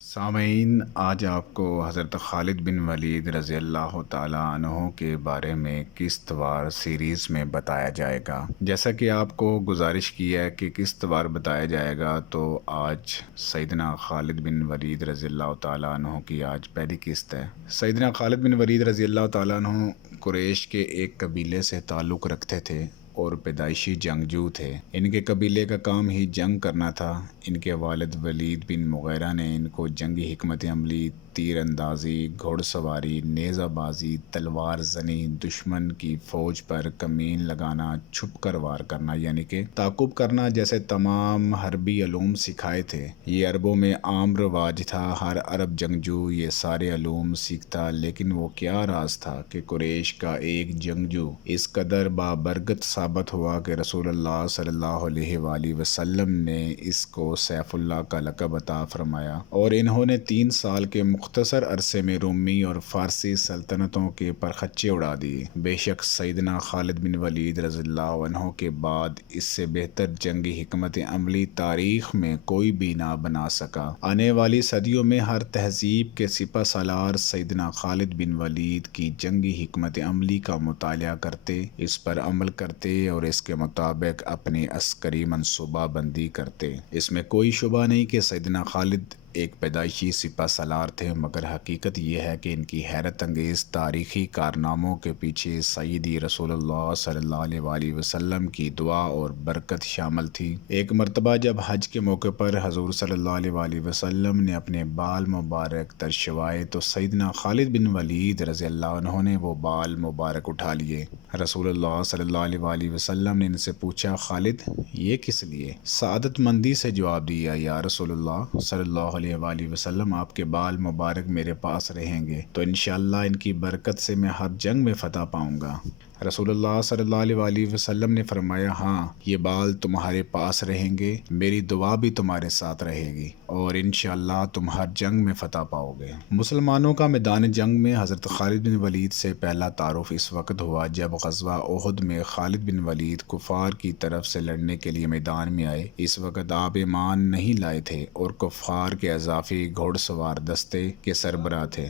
سامعین، آج آپ کو حضرت خالد بن ولید رضی اللہ تعالیٰ عنہ کے بارے میں قسط وار سیریز میں بتایا جائے گا۔ جیسا کہ آپ کو گزارش کی ہے کہ قسط وار بتایا جائے گا، تو آج سیدنا خالد بن ولید رضی اللہ تعالیٰ عنہ کی آج پہلی قسط ہے۔ سیدنا خالد بن ولید رضی اللہ تعالیٰ عنہ قریش کے ایک قبیلے سے تعلق رکھتے تھے اور پیدائشی جنگجو تھے۔ ان کے قبیلے کا کام ہی جنگ کرنا تھا۔ ان کے والد ولید بن مغیرہ نے ان کو جنگی حکمت عملی، تیر اندازی، گھوڑ سواری، نیزہ بازی، تلوار زنی، دشمن کی فوج پر کمین لگانا، چھپ کر وار کرنا یعنی کہ تعاقب کرنا جیسے تمام حربی علوم سکھائے تھے۔ یہ عربوں میں عام رواج تھا، ہر عرب جنگجو یہ سارے علوم سیکھتا، لیکن وہ کیا راز تھا کہ قریش کا ایک جنگجو اس قدر بابرکت ثابت ہوا کہ رسول اللہ صلی اللہ علیہ وآلہ وسلم نے اس کو سیف اللہ کا لقب عطا فرمایا، اور انہوں نے 3 سال کے مختصر عرصے میں رومی اور فارسی سلطنتوں کے پرخچے اڑا دیے۔ بے شک سیدنا خالد بن ولید رضی اللہ عنہ کے بعد اس سے بہتر جنگی حکمت عملی تاریخ میں کوئی بھی نہ بنا سکا۔ آنے والی صدیوں میں ہر تہذیب کے سپہ سالار سیدنا خالد بن ولید کی جنگی حکمت عملی کا مطالعہ کرتے، اس پر عمل کرتے اور اس کے مطابق اپنی عسکری منصوبہ بندی کرتے۔ اس میں کوئی شبہ نہیں کہ سیدنا خالد ایک پیدائشی سپہ سالار تھے، مگر حقیقت یہ ہے کہ ان کی حیرت انگیز تاریخی کارناموں کے پیچھے سیدی رسول اللہ صلی اللہ علیہ وآلہ وسلم کی دعا اور برکت شامل تھی۔ ایک مرتبہ جب حج کے موقع پر حضور صلی اللہ علیہ وآلہ وسلم نے اپنے بال مبارک ترشوائے تو سیدنا خالد بن ولید رضی اللہ عنہ نے وہ بال مبارک اٹھا لیے۔ رسول اللہ صلی اللہ علیہ وآلہ وسلم نے ان سے پوچھا، خالد یہ کس لیے؟ سعادت مندی سے جواب دیا، یا رسول اللہ صلی اللہ علیہ وآلہ وسلم، آپ کے بال مبارک میرے پاس رہیں گے تو انشاءاللہ ان کی برکت سے میں ہر جنگ میں فتح پاؤں گا۔ رسول اللہ صلی اللہ علیہ وآلہ وسلم نے فرمایا، ہاں یہ بال تمہارے پاس رہیں گے، میری دعا بھی تمہارے ساتھ رہے گی اور انشاءاللہ تم ہر جنگ میں فتح پاؤ گے۔ مسلمانوں کا میدان جنگ میں حضرت خالد بن ولید سے پہلا تعارف اس وقت ہوا جب غزوہ احد میں خالد بن ولید کفار کی طرف سے لڑنے کے لیے میدان میں آئے۔ اس وقت آپ ایمان نہیں لائے تھے اور کفار کے اضافی گھوڑ سوار دستے کے سربراہ تھے۔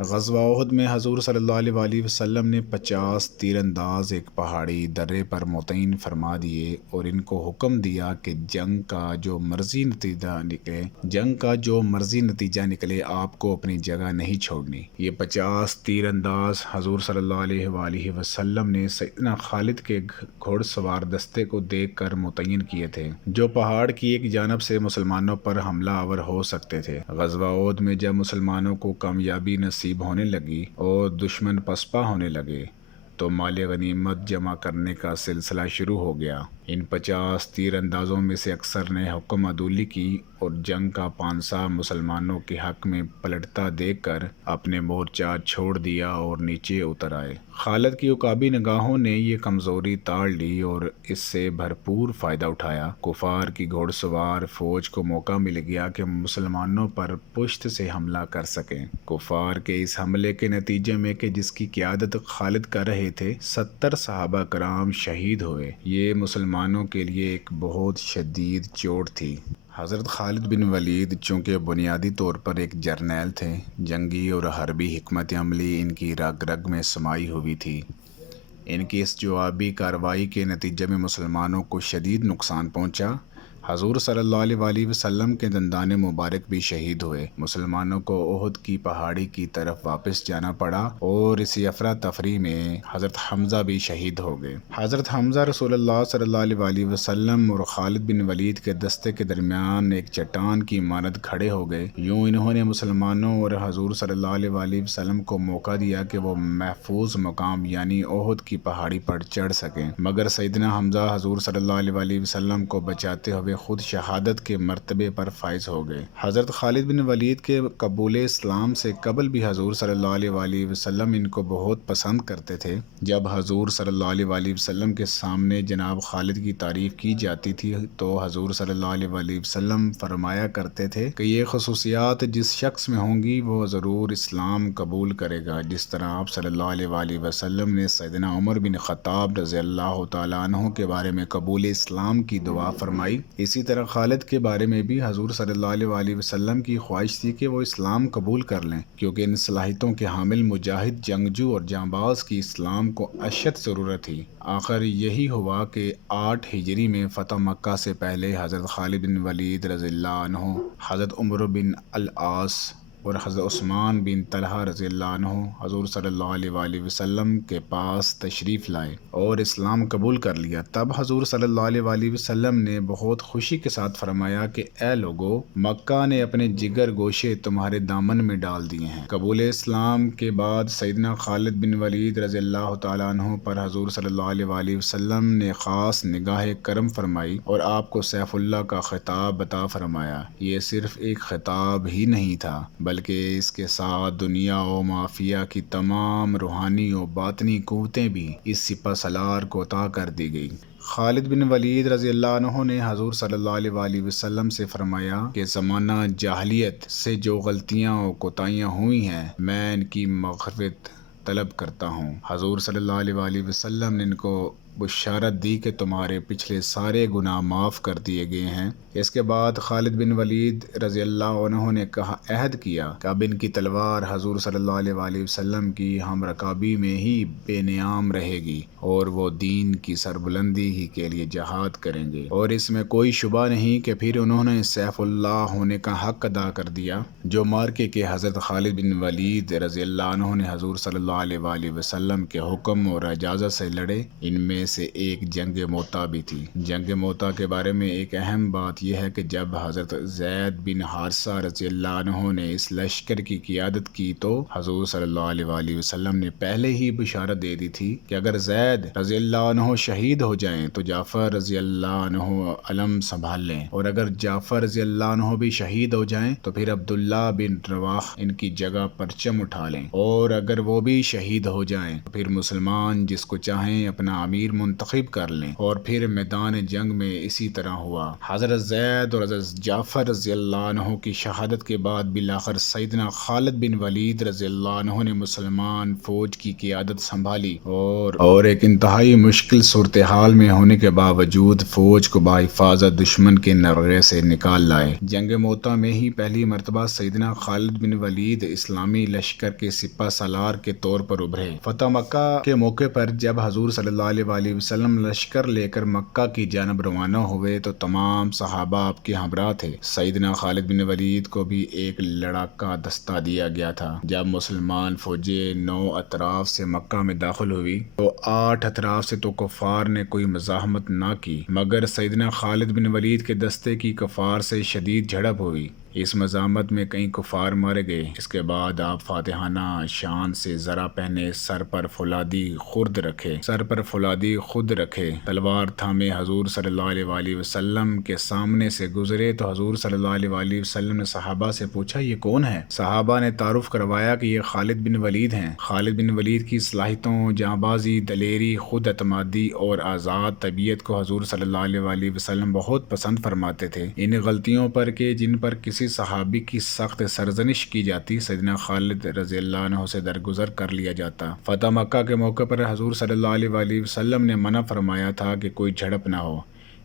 غزوہ احد میں حضور صلی اللہ علیہ وآلہ وسلم نے 50 تیر انداز ایک پہاڑی درے پر متعین فرما دیے اور ان کو حکم دیا کہ جنگ کا جو مرضی نتیجہ نکلے آپ کو اپنی جگہ نہیں چھوڑنی۔ یہ 50 تیر انداز حضور صلی اللہ علیہ وآلہ وسلم نے سیدنا خالد کے گھوڑ سوار دستے کو دیکھ کر متعین کیے تھے، جو پہاڑ کی ایک جانب سے مسلمانوں پر حملہ آور ہو سکتے تھے۔ غزوہ احد میں جب مسلمانوں کو کامیابی نصیب ہونے لگی اور دشمن پسپا ہونے لگے تو مال غنیمت جمع کرنے کا سلسلہ شروع ہو گیا۔ ان 50 تیر اندازوں میں سے اکثر نے حکم عدولی کی اور جنگ کا پانسا مسلمانوں کے حق میں پلٹتا دیکھ کر اپنے مورچہ چھوڑ دیا اور نیچے اتر آئے۔ خالد کی عقابی نگاہوں نے یہ کمزوری تاڑ لی اور اس سے بھرپور فائدہ اٹھایا۔ کفار کی گھوڑ سوار فوج کو موقع مل گیا کہ مسلمانوں پر پشت سے حملہ کر سکیں۔ کفار کے اس حملے کے نتیجے میں کہ جس کی قیادت خالد کر رہے تھے، 70 صحابہ کرام شہید ہوئے۔ یہ مسلمانوں کے لیے ایک بہت شدید چوٹ تھی۔ حضرت خالد بن ولید چونکہ بنیادی طور پر ایک جرنیل تھے، جنگی اور حربی حکمت عملی ان کی رگ رگ میں سمائی ہوئی تھی۔ ان کی اس جوابی کارروائی کے نتیجے میں مسلمانوں کو شدید نقصان پہنچا۔ حضور صلی اللہ علیہ وآلہ وسلم کے دندان مبارک بھی شہید ہوئے۔ مسلمانوں کو احد کی پہاڑی کی طرف واپس جانا پڑا اور اسی افراتفری میں حضرت حمزہ بھی شہید ہو گئے۔ حضرت حمزہ رسول اللہ صلی اللہ علیہ وآلہ وسلم اور خالد بن ولید کے دستے کے درمیان ایک چٹان کی مانند کھڑے ہو گئے۔ یوں انہوں نے مسلمانوں اور حضور صلی اللہ علیہ وآلہ وسلم کو موقع دیا کہ وہ محفوظ مقام یعنی احد کی پہاڑی پر چڑھ سکیں، مگر سیدنا حمزہ حضور صلی اللہ علیہ وآلہ وسلم کو بچاتے ہوئے خود شہادت کے مرتبے پر فائز ہو گئے۔ حضرت خالد بن ولید کے قبول اسلام سے قبل بھی حضور صلی اللہ علیہ وآلہ وسلم ان کو بہت پسند کرتے تھے۔ جب حضور صلی اللہ علیہ وآلہ وسلم کے سامنے جناب خالد کی تعریف کی جاتی تھی تو حضور صلی اللہ علیہ وآلہ وسلم فرمایا کرتے تھے کہ یہ خصوصیات جس شخص میں ہوں گی وہ ضرور اسلام قبول کرے گا، جس طرح آپ صلی اللہ علیہ وآلہ وسلم نے سیدنا عمر بن خطاب رضی اللہ تعالیٰ عنہ کے بارے میں قبول اسلام کی دعا فرمائی، اسی طرح خالد کے بارے میں بھی حضور صلی اللہ علیہ وسلم کی خواہش تھی کہ وہ اسلام قبول کر لیں، کیونکہ ان صلاحیتوں کے حامل مجاہد، جنگجو اور جانباز کی اسلام کو اشد ضرورت تھی۔ آخر یہی ہوا کہ 8 ہجری میں فتح مکہ سے پہلے حضرت خالد بن ولید رضی اللہ عنہ، حضرت عمر بن العاص اور حضرت عثمان بن طلحہ رضی اللہ عنہ حضور صلی اللہ علیہ وسلم کے پاس تشریف لائے اور اسلام قبول کر لیا۔ تب حضور صلی اللہ علیہ وسلم نے بہت خوشی کے ساتھ فرمایا کہ اے لوگو، مکہ نے اپنے جگر گوشے تمہارے دامن میں ڈال دیے ہیں۔ قبول اسلام کے بعد سیدنا خالد بن ولید رضی اللہ تعالیٰ عنہ پر حضور صلی اللہ علیہ وسلم نے خاص نگاہ کرم فرمائی اور آپ کو سیف اللہ کا خطاب عطا فرمایا۔ یہ صرف ایک خطاب ہی نہیں تھا، بلکہ اس کے ساتھ دنیا و مافیہ کی تمام روحانی و باطنی قوتیں بھی اس سپہ سالار کو عطا کر دی گئی۔ خالد بن ولید رضی اللہ عنہ نے حضور صلی اللہ علیہ وسلم سے فرمایا کہ زمانہ جاہلیت سے جو غلطیاں و کوتاہیاں ہوئی ہیں، میں ان کی مغفرت طلب کرتا ہوں۔ حضور صلی اللہ علیہ وسلم نے ان کو بشارت دی کہ تمہارے پچھلے سارے گناہ معاف کر دیے گئے ہیں۔ اس کے بعد خالد بن ولید رضی اللہ عنہ نے عہد کیا کہ اب ان کی تلوار حضور صلی اللہ علیہ وسلم کی ہم رکابی میں ہی بے نیام رہے گی اور وہ دین کی سربلندی ہی کے لیے جہاد کریں گے، اور اس میں کوئی شبہ نہیں کہ پھر انہوں نے سیف اللہ ہونے کا حق ادا کر دیا، جو مارکے کے حضرت خالد بن ولید رضی اللہ عنہ نے حضور صلی اللہ علیہ وسلم کے حکم اور اجازت سے لڑے۔ ان میں سے ایک جنگ موتا بھی تھی۔ جنگ موتا کے بارے میں ایک اہم بات یہ ہے کہ جب حضرت زید بن حارثہ رضی اللہ عنہ نے اس لشکر کی قیادت کی تو حضور صلی اللہ علیہ وسلم نے پہلے ہی بشارت دے دی تھی کہ اگر زید رضی اللہ عنہ شہید ہو جائیں تو جعفر رضی اللہ عنہ علم سنبھال لیں، اور اگر جعفر رضی اللہ عنہ بھی شہید ہو جائیں تو پھر عبداللہ بن رواح ان کی جگہ پرچم اٹھا لیں، اور اگر وہ بھی شہید ہو جائیں تو پھر مسلمان جس کو چاہیں اپنا امیر منتخب کر لیں۔ اور پھر میدان جنگ میں اسی طرح ہوا۔ حضرت زید اور حضرت جعفر رضی اللہ عنہ کی شہادت کے بعد بالآخر سیدنا خالد بن ولید رضی اللہ عنہ نے مسلمان فوج کی قیادت سنبھالی اور ایک انتہائی مشکل صورتحال میں ہونے کے باوجود فوج کو بحفاظت دشمن کے نرغے سے نکال لائے۔ جنگ موتا میں ہی پہلی مرتبہ سیدنا خالد بن ولید اسلامی لشکر کے سپہ سالار کے طور پر ابھرے۔ فتح مکہ کے موقع پر جب حضور صلی اللہ علیہ وسلم لشکر لے کر مکہ کی جانب روانہ ہوئے تو تمام صحابہ آپ کے ہمراہ تھے۔ سیدنا خالد بن ولید کو بھی ایک لڑاکا دستہ دیا گیا تھا۔ جب مسلمان فوجیں 9 اطراف سے مکہ میں داخل ہوئی تو 8 اطراف سے تو کفار نے کوئی مزاحمت نہ کی، مگر سیدنا خالد بن ولید کے دستے کی کفار سے شدید جھڑپ ہوئی۔ اس مزاحمت میں کئی کفار مارے گئے۔ اس کے بعد آپ فاتحانہ شان سے زرہ پہنے، سر پر فولادی خود رکھے، تلوار تھامے حضور صلی اللہ علیہ وسلم کے سامنے سے گزرے تو حضور صلی اللہ علیہ وسلم نے صحابہ سے پوچھا یہ کون ہے؟ صحابہ نے تعارف کروایا کہ یہ خالد بن ولید ہیں۔ خالد بن ولید کی صلاحیتوں، جانبازی، دلیری، خود اعتمادی اور آزاد طبیعت کو حضور صلی اللہ علیہ وسلم بہت پسند فرماتے تھے۔ ان غلطیوں پر کہ جن پر کسی صحابی کی سخت سرزنش کی جاتی، سیدنا خالد رضی اللہ عنہ سے درگزر کر لیا جاتا۔ فتح مکہ کے موقع پر حضور صلی اللہ علیہ وسلم نے منع فرمایا تھا کہ کوئی جھڑپ نہ ہو۔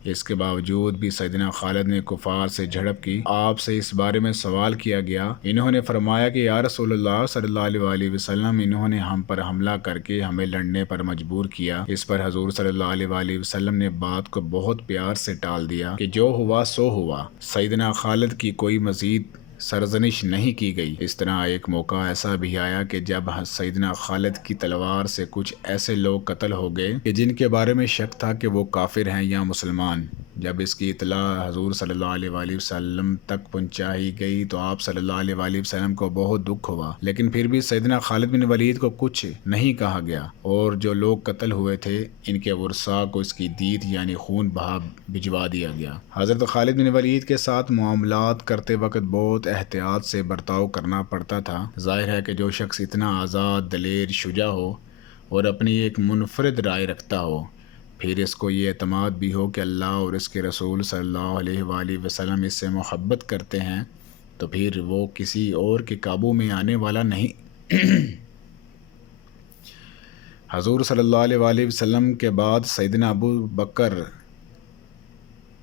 اس کے باوجود بھی سیدنا خالد نے کفار سے جھڑپ کی۔ آپ سے اس بارے میں سوال کیا گیا۔ انہوں نے فرمایا کہ یا رسول اللہ صلی اللہ علیہ وسلم، انہوں نے ہم پر حملہ کر کے ہمیں لڑنے پر مجبور کیا۔ اس پر حضور صلی اللہ علیہ وسلم نے بات کو بہت پیار سے ٹال دیا کہ جو ہوا سو ہوا۔ سیدنا خالد کی کوئی مزید سرزنش نہیں کی گئی۔ اس طرح ایک موقع ایسا بھی آیا کہ جب سیدنا خالد کی تلوار سے کچھ ایسے لوگ قتل ہو گئے کہ جن کے بارے میں شک تھا کہ وہ کافر ہیں یا مسلمان۔ جب اس کی اطلاع حضور صلی اللہ علیہ وسلم تک پہنچائی گئی تو آپ صلی اللہ علیہ وسلم کو بہت دکھ ہوا، لیکن پھر بھی سیدنا خالد بن ولید کو کچھ نہیں کہا گیا، اور جو لوگ قتل ہوئے تھے ان کے ورثاء کو اس کی دیت یعنی خون بہا بھجوا دیا گیا۔ حضرت خالد بن ولید کے ساتھ معاملات کرتے وقت بہت احتیاط سے برتاؤ کرنا پڑتا تھا۔ ظاہر ہے کہ جو شخص اتنا آزاد، دلیر، شجاع ہو اور اپنی ایک منفرد رائے رکھتا ہو، پھر اس کو یہ اعتماد بھی ہو کہ اللہ اور اس کے رسول صلی اللہ علیہ وآلہ وسلم اس سے محبت کرتے ہیں، تو پھر وہ کسی اور کے قابو میں آنے والا نہیں۔ حضور صلی اللہ علیہ وآلہ وسلم کے بعد سیدنا ابو بکر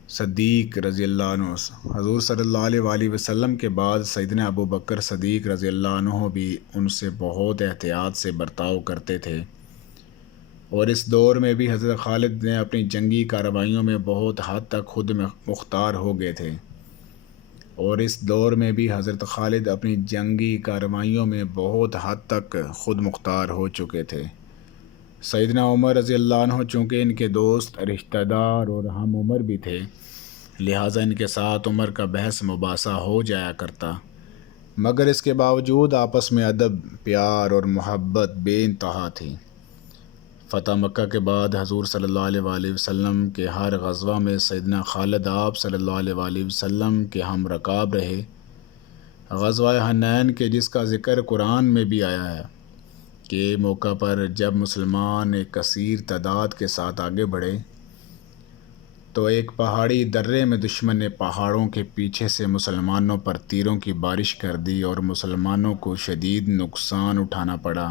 صدیق رضی اللہ عنہ، حضور صلی اللہ علیہ وآلہ وسلم کے بعد سیدنا ابو بکر صدیق رضی اللہ عنہ بھی ان سے بہت احتیاط سے برتاؤ کرتے تھے، اور اس دور میں بھی حضرت خالد نے اپنی جنگی کارروائیوں میں بہت حد تک خود مختار ہو گئے تھے، اور اس دور میں بھی حضرت خالد اپنی جنگی کارروائیوں میں بہت حد تک خود مختار ہو چکے تھے۔ سیدنا عمر رضی اللہ عنہ چونکہ ان کے دوست، رشتہ دار اور ہم عمر بھی تھے، لہٰذا ان کے ساتھ عمر کا بحث مباحثہ ہو جایا کرتا، مگر اس کے باوجود آپس میں ادب، پیار اور محبت بے انتہا تھی۔ فتح مکہ کے بعد حضور صلی اللہ علیہ وآلہ وسلم کے ہر غزوہ میں سیدنا خالد آپ صلی اللہ علیہ وآلہ وسلم کے ہم رکاب رہے۔ غزوہ حنین کے جس کا ذکر قرآن میں بھی آیا ہے کہ موقع پر جب مسلمان ایک کثیر تعداد کے ساتھ آگے بڑھے تو ایک پہاڑی درے میں دشمن نے پہاڑوں کے پیچھے سے مسلمانوں پر تیروں کی بارش کر دی اور مسلمانوں کو شدید نقصان اٹھانا پڑا۔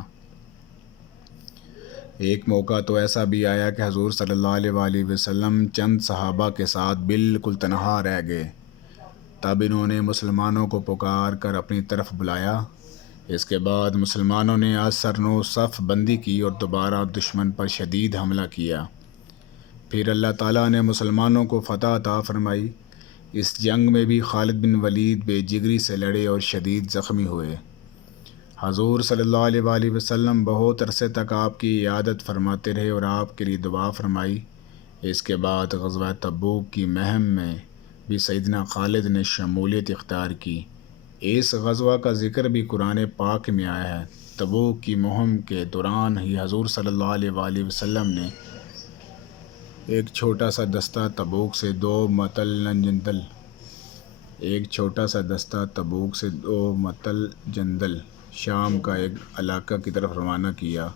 ایک موقع تو ایسا بھی آیا کہ حضور صلی اللہ علیہ وآلہ وسلم چند صحابہ کے ساتھ بالکل تنہا رہ گئے، تب انہوں نے مسلمانوں کو پکار کر اپنی طرف بلایا۔ اس کے بعد مسلمانوں نے سرنو صف بندی کی اور دوبارہ دشمن پر شدید حملہ کیا۔ پھر اللہ تعالیٰ نے مسلمانوں کو فتح عطا فرمائی۔ اس جنگ میں بھی خالد بن ولید بے جگری سے لڑے اور شدید زخمی ہوئے۔ حضور صلی اللہ علیہ وآلہ وسلم بہت عرصے تک آپ کی عیادت فرماتے رہے اور آپ کے لیے دعا فرمائی۔ اس کے بعد غزوہ تبوک کی مہم میں بھی سیدنا خالد نے شمولیت اختیار کی۔ اس غزوہ کا ذکر بھی قرآن پاک میں آیا ہے۔ تبوک کی مہم کے دوران ہی حضور صلی اللہ علیہ وآلہ وسلم نے ایک چھوٹا سا دستہ تبوک سے دو متل جندل شام کا ایک علاقہ کی طرف روانہ کیا۔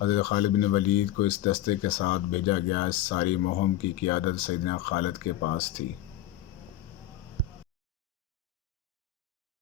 حضرت خالد بن ولید کو اس دستے کے ساتھ بھیجا گیا۔ اس ساری مہم کی قیادت سیدنا خالد کے پاس تھی۔